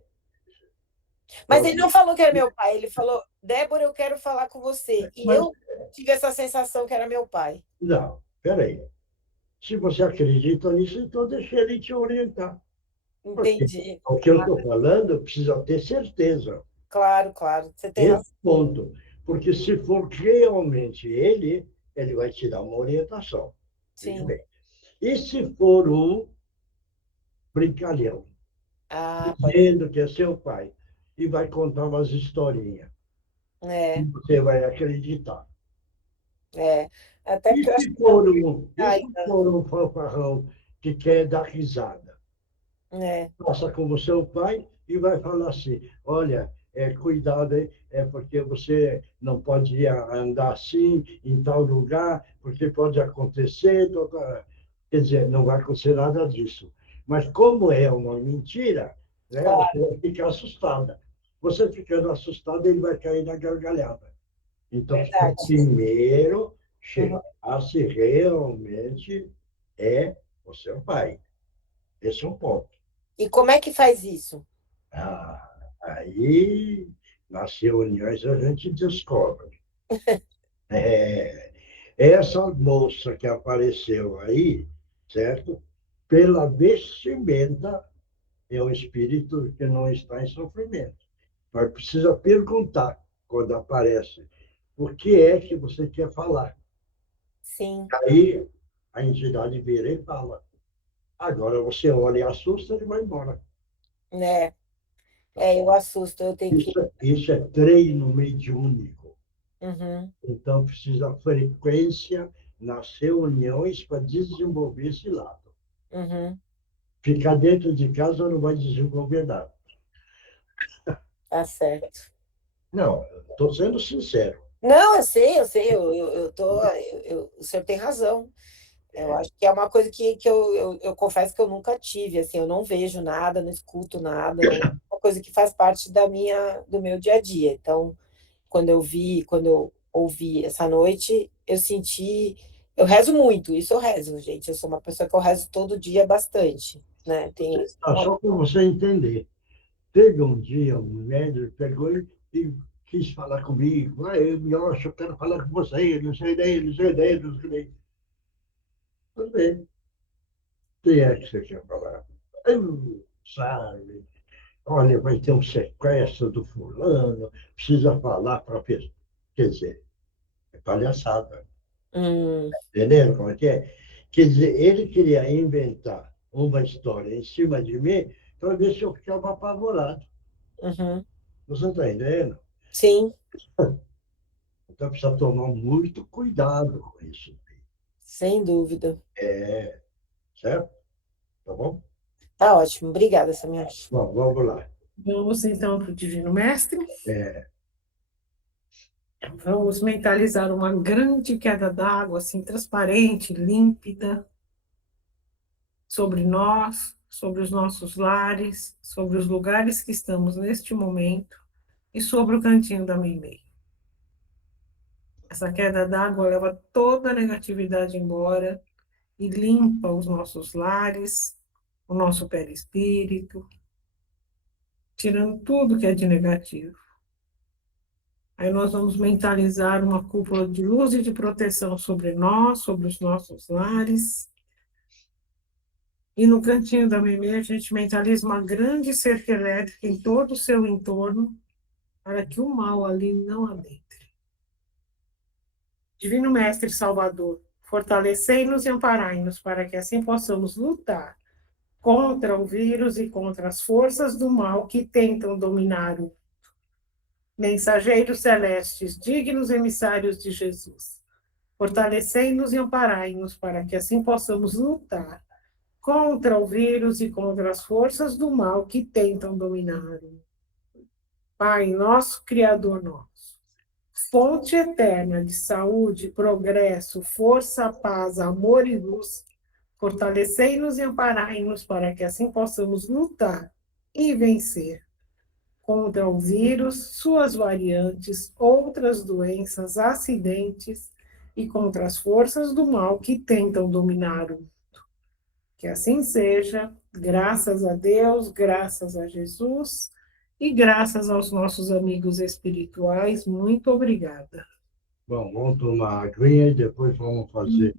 Mas ele não falou que era meu pai, ele falou, Débora, eu quero falar com você. E mas eu tive essa sensação que era meu pai. não, peraí. Se você acredita nisso, então deixa ele te orientar. Porque Entendi. o que eu estou falando precisa ter certeza. Claro, claro. Você tem Esse razão. ponto. Porque se for realmente ele vai te dar uma orientação. Veja Sim. bem. E se for um brincalhão, Ah, pode dizendo que é seu pai, e vai contar umas historinhas, ser. e você vai acreditar. É. Até E porque eu acho se que não for um, e cai. se for um fanfarrão que quer dar risada? É, Faça como seu pai e vai falar assim: olha, cuidado aí, porque você não pode andar assim em tal lugar, porque pode acontecer. Quer dizer, não vai acontecer nada disso. Mas como é uma mentira, né, claro, você vai ficar assustada. Você ficando assustada, ele vai cair na gargalhada. Então, precisa verdade. primeiro Uhum. checar se realmente é o seu pai. Esse é um ponto. E como é que faz isso? Ah, aí, nas reuniões, a gente descobre. É, essa moça que apareceu aí, certo? Pela vestimenta, é um espírito que não está em sofrimento. Mas precisa perguntar, quando aparece, o que é que você quer falar? Sim, Aí a entidade vira e fala. Agora você olha e assusta e vai embora. né? Eu assusto, eu tenho que. Isso é treino mediúnico. Uhum, Então, precisa frequência nas reuniões para desenvolver esse lado. uhum, Ficar dentro de casa não vai desenvolver nada. tá certo. Não, estou sendo sincero. Não, eu sei, o senhor tem razão. Eu acho que é uma coisa que eu confesso que eu nunca tive, assim, eu não vejo nada, não escuto nada, é uma coisa que faz parte do meu dia a dia. Então, quando eu ouvi essa noite, eu senti, eu rezo muito, isso eu rezo, gente. Eu sou uma pessoa que eu rezo todo dia bastante, né? Tenho Só para você entender. Teve um dia, um médico pegou e quis falar comigo. Ah, eu acho que eu quero falar com você, não sei dele, não sei dele, não sei dele. Tudo bem. Quem é que você quer falar? Eu, sabe? Olha, vai ter um sequestro do fulano, precisa falar para a pessoa. Quer dizer, é palhaçada. Hum, Entendeu como é que é? Quer dizer, ele queria inventar uma história em cima de mim para ver se eu ficava apavorado. uhum. Você está entendendo? Sim, Então precisa tomar muito cuidado com isso. sem dúvida. É, certo? Tá bom? Tá ótimo. Obrigada, Samir. Bom, vamos lá. Vamos então para o Divino Mestre. É, Vamos mentalizar uma grande queda d'água, assim, transparente, límpida, sobre nós, sobre os nossos lares, sobre os lugares que estamos neste momento e sobre o cantinho da Meimei. Essa queda d'água leva toda a negatividade embora e limpa os nossos lares, o nosso perispírito, tirando tudo que é de negativo. Aí nós vamos mentalizar uma cúpula de luz e de proteção sobre nós, sobre os nossos lares. E no cantinho da Meimei, a gente mentaliza uma grande cerca elétrica em todo o seu entorno, para que o mal ali não adentre. Divino Mestre Salvador, fortalecei-nos e amparai-nos, para que assim possamos lutar contra o vírus e contra as forças do mal que tentam dominar o mensageiros celestes, dignos emissários de Jesus. Fortalecei-nos e amparai-nos, para que assim possamos lutar contra o vírus e contra as forças do mal que tentam dominar. Pai nosso, Criador nosso, fonte eterna de saúde, progresso, força, paz, amor e luz, fortalecei-nos e amparai-nos para que assim possamos lutar e vencer contra o vírus, suas variantes, outras doenças, acidentes e contra as forças do mal que tentam dominar o mundo. Que assim seja, graças a Deus, graças a Jesus e graças aos nossos amigos espirituais. Muito obrigada. bom, vamos tomar aguinha e depois vamos fazer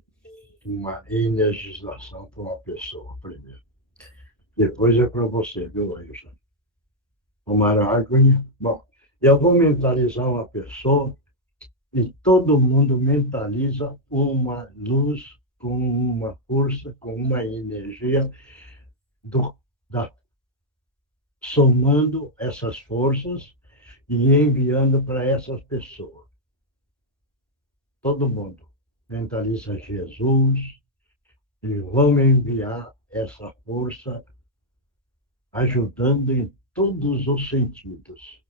uma energização para uma pessoa primeiro. Depois é para você, viu, Ailson? Tomar aguinha. Bom, eu vou mentalizar uma pessoa e todo mundo mentaliza uma luz com uma força, com uma energia do, da, somando essas forças e enviando para essas pessoas. Todo mundo mentaliza Jesus e vamos enviar essa força ajudando em todos os sentidos.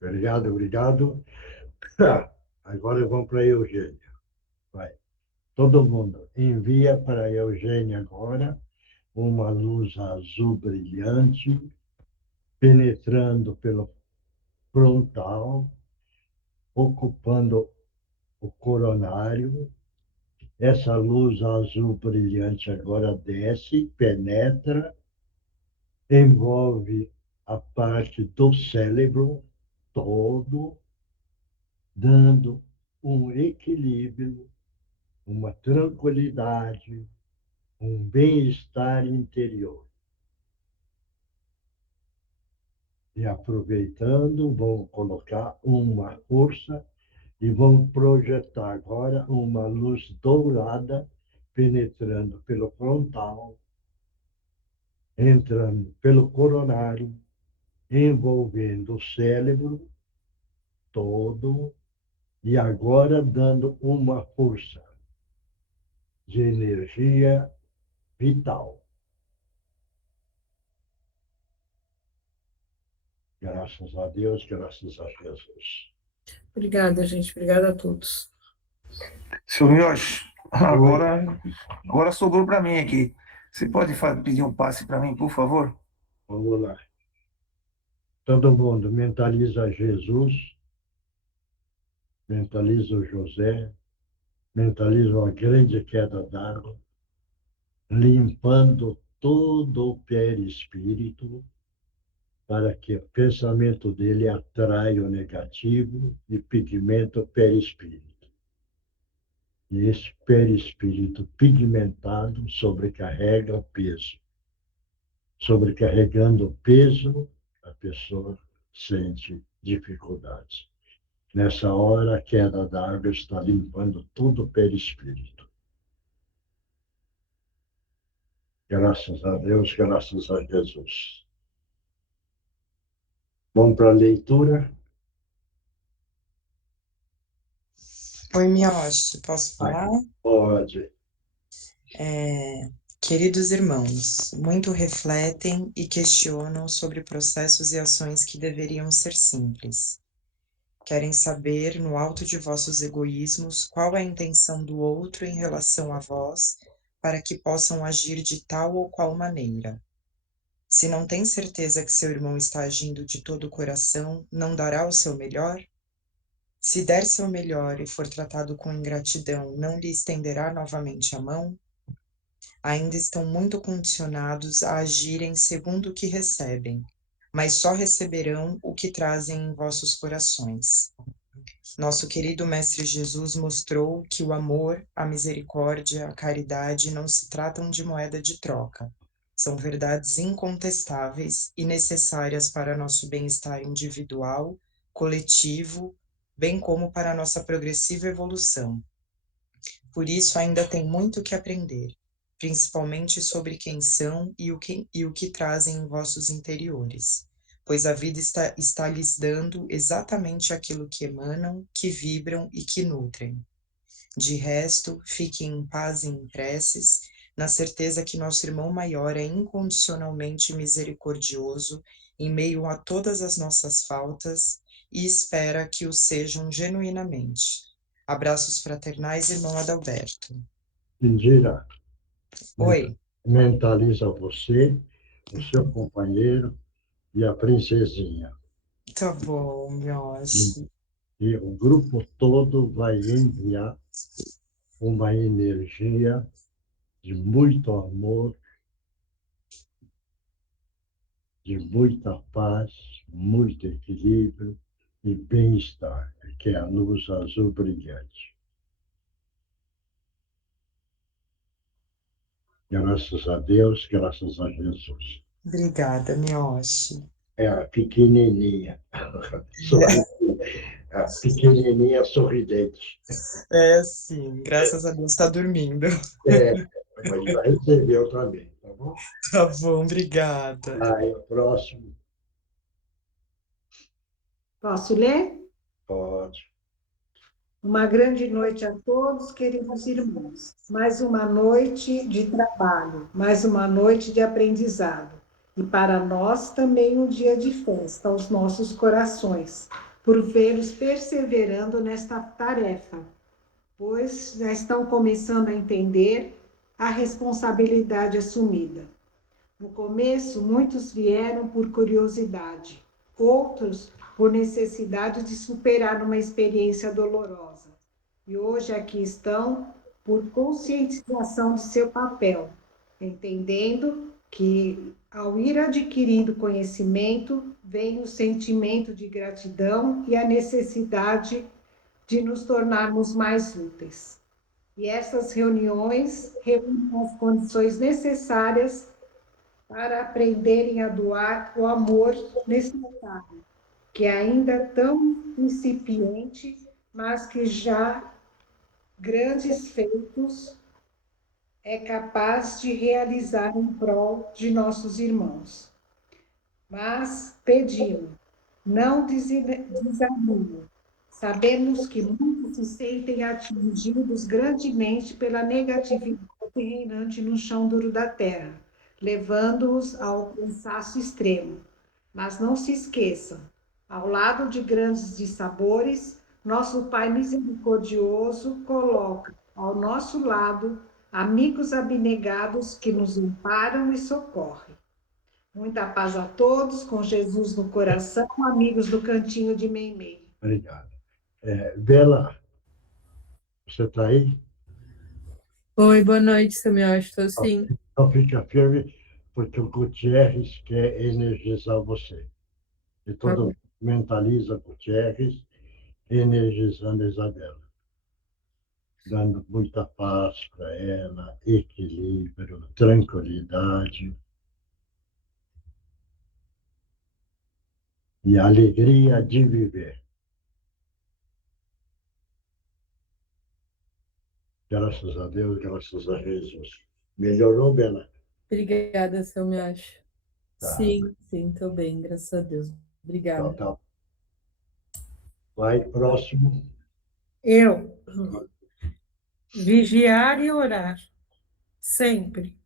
Obrigado, obrigado. Agora vamos para a Eugênia. Vai. Todo mundo envia para a Eugênia agora uma luz azul brilhante, penetrando pelo frontal, ocupando o coronário. Essa luz azul brilhante agora desce, penetra, envolve a parte do cérebro todo, dando um equilíbrio, uma tranquilidade, um bem-estar interior. E aproveitando, vão colocar uma força e vão projetar agora uma luz dourada penetrando pelo frontal, entrando pelo coronário, envolvendo o cérebro todo e agora dando uma força de energia vital. Graças a Deus, graças a Jesus. Obrigada, gente. Obrigada a todos. Seu Mioche, agora sobrou para mim aqui. Você pode pedir um passe para mim, por favor? Vamos lá. Todo mundo mentaliza Jesus, mentaliza o José, mentaliza uma grande queda d'água, limpando todo o perispírito, para que o pensamento dele atraia o negativo e pigmenta o perispírito. E esse perispírito pigmentado sobrecarrega o peso. Sobrecarregando o peso, a pessoa sente dificuldades. Nessa hora, a queda d'água está limpando todo o perispírito. Graças a Deus, graças a Jesus. Vamos para a leitura. Oi, Mioshi, posso falar? Pode. Queridos irmãos, muito refletem e questionam sobre processos e ações que deveriam ser simples. Querem saber, no alto de vossos egoísmos, qual é a intenção do outro em relação a vós, para que possam agir de tal ou qual maneira. Se não tem certeza que seu irmão está agindo de todo o coração, não dará o seu melhor? Se der seu melhor e for tratado com ingratidão, não lhe estenderá novamente a mão? Ainda estão muito condicionados a agirem segundo o que recebem, mas só receberão o que trazem em vossos corações. Nosso querido Mestre Jesus mostrou que o amor, a misericórdia, a caridade não se tratam de moeda de troca. São verdades incontestáveis e necessárias para nosso bem-estar individual, coletivo, bem como para nossa progressiva evolução. Por isso, ainda tem muito que aprender, principalmente sobre quem são e o que trazem em vossos interiores, pois a vida está lhes dando exatamente aquilo que emanam, que vibram e que nutrem. De resto, fiquem em paz e em preces, na certeza que nosso irmão maior é incondicionalmente misericordioso em meio a todas as nossas faltas e espera que o sejam genuinamente. Abraços fraternais, irmão Adalberto. Indira, Oi. mentaliza você, o seu companheiro e a princesinha. Tá bom, Mioshi. E o grupo todo vai enviar uma energia de muito amor, de muita paz, muito equilíbrio e bem-estar, que é a luz azul brilhante. Graças a Deus, graças a Jesus. Obrigada, Mioshi. É a pequenininha, a pequenininha sorridente. É, sim, graças a Deus está dormindo. Mas já recebeu também, tá bom? Tá bom, obrigada. Aí, o próximo, Posso ler? pode. Uma grande noite a todos, queridos irmãos. Mais uma noite de trabalho, mais uma noite de aprendizado. E para nós também um dia de festa aos nossos corações, por vê-los perseverando nesta tarefa, pois já estão começando a entender a responsabilidade assumida. No começo, muitos vieram por curiosidade, outros por necessidade de superar uma experiência dolorosa. E hoje aqui estão por conscientização de seu papel, entendendo que ao ir adquirindo conhecimento, vem o sentimento de gratidão e a necessidade de nos tornarmos mais úteis. E essas reuniões reúnem as condições necessárias para aprenderem a doar o amor necessário, que é ainda tão incipiente, mas que já grandes feitos é capaz de realizar em prol de nossos irmãos. Mas pedimos, não desanimem. Sabemos que muitos se sentem atingidos grandemente pela negatividade reinante no chão duro da terra, levando-os ao cansaço extremo. Mas não se esqueçam, ao lado de grandes dissabores, nosso Pai misericordioso coloca ao nosso lado amigos abnegados que nos amparam e socorrem. Muita paz a todos, com Jesus no coração, amigos do Cantinho de Meimei. Obrigado. Bela, você está aí? Oi, boa noite, Samuel. Estou sim. Então fica firme, porque o Gutierrez quer energizar você. E todo mundo mentaliza Gutierrez, energizando a Isabela. Dando muita paz para ela, equilíbrio, tranquilidade. E a alegria de viver. Graças a Deus, graças a Jesus. Melhorou, Bela? Obrigada, Samuel. Tá. Sim, estou bem, graças a Deus. Obrigada. Então, tá. Vai, próximo. Eu, vigiar e orar, sempre,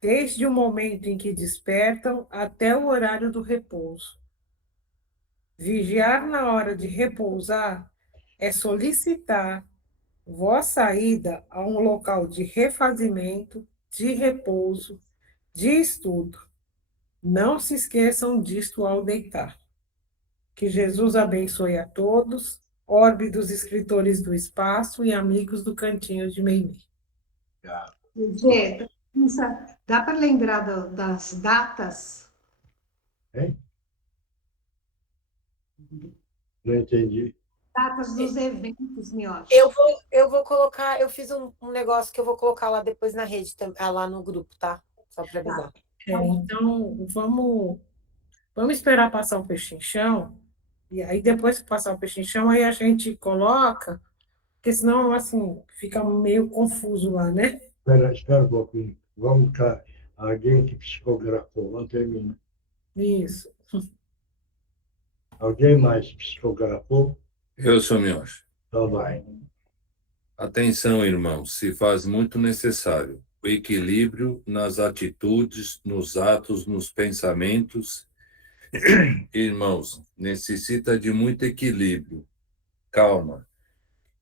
desde o momento em que despertam até o horário do repouso. Vigiar na hora de repousar é solicitar vossa ida a um local de refazimento, de repouso, de estudo. Não se esqueçam disto ao deitar. Que Jesus abençoe a todos, orbe dos escritores do espaço e amigos do Cantinho de Meimei. Gê, dá para lembrar das datas? Hein? Não entendi. Datas dos eventos, Miocha. Eu vou colocar, eu fiz um negócio que eu vou colocar lá depois na rede, lá no grupo, tá? Só para avisar. Então, vamos esperar passar o pechinchão, e aí depois que passar o pechinchão, aí a gente coloca, porque senão, assim, fica meio confuso lá, né? Espera um pouquinho. Vamos cá. Alguém que psicografou, vamos terminar. Isso. Alguém mais psicografou? Eu sou Miocha. Então vai. Atenção, irmãos, se faz muito necessário o equilíbrio nas atitudes, nos atos, nos pensamentos. Irmãos, necessita de muito equilíbrio, calma.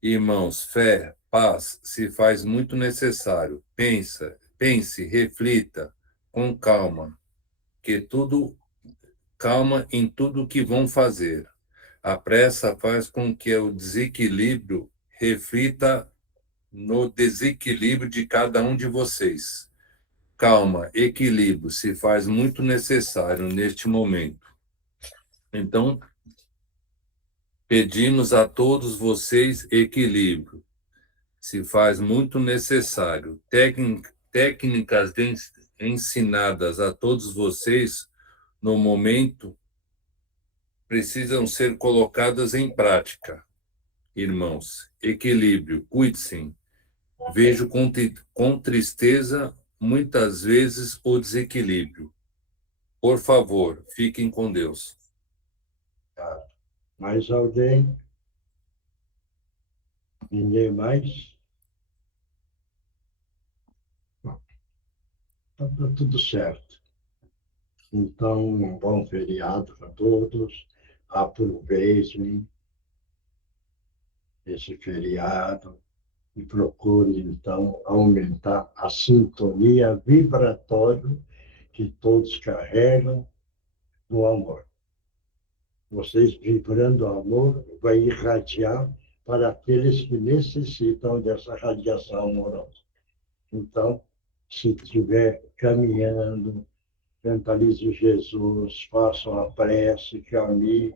Irmãos, fé, paz, se faz muito necessário. Pense, reflita, com calma, calma em tudo que vão fazer. A pressa faz com que o desequilíbrio reflita no desequilíbrio de cada um de vocês. Calma, equilíbrio se faz muito necessário neste momento. Então, pedimos a todos vocês equilíbrio. Se faz muito necessário. Técnicas ensinadas a todos vocês no momento precisam ser colocadas em prática. Irmãos, equilíbrio, cuide-se. Vejo com tristeza, muitas vezes, o desequilíbrio. Por favor, fiquem com Deus. Tá. Mais alguém? Ninguém mais? Então, tá tudo certo. Então, um bom feriado para todos. Aproveitem esse feriado e procure, então, aumentar a sintonia vibratória que todos carregam do amor. Vocês vibrando amor vai irradiar para aqueles que necessitam dessa radiação amorosa. Então, se estiver caminhando, mentalize Jesus, façam a prece, caminhe,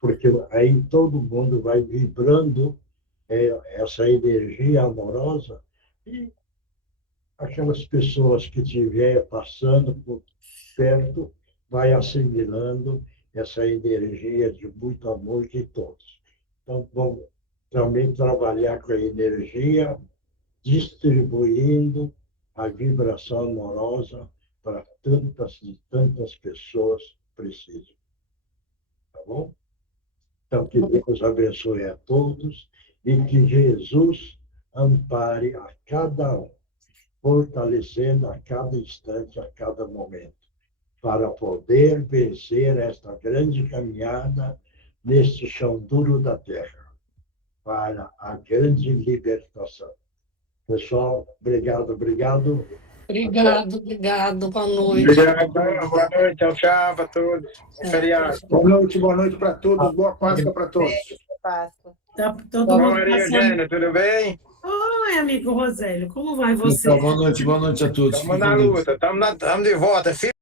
porque aí todo mundo vai vibrando essa energia amorosa e aquelas pessoas que estiver passando por perto vai assimilando essa energia de muito amor de todos. Então, vamos também trabalhar com a energia, distribuindo a vibração amorosa para tantas e tantas pessoas precisam. Tá bom? Então, que Deus abençoe a todos e que Jesus ampare a cada um, fortalecendo a cada instante, a cada momento, para poder vencer esta grande caminhada neste chão duro da terra, para a grande libertação. Pessoal, obrigado. Obrigado. Boa noite. Obrigado, boa noite, tchau para todos. Feriado. Boa noite para todos, boa Páscoa para todos. Páscoa. Tá todo mundo Maria passando... Eugênia, tudo bem? Oi, amigo Rosélio, como vai você? Boa noite a todos. Estamos na luta, estamos de volta.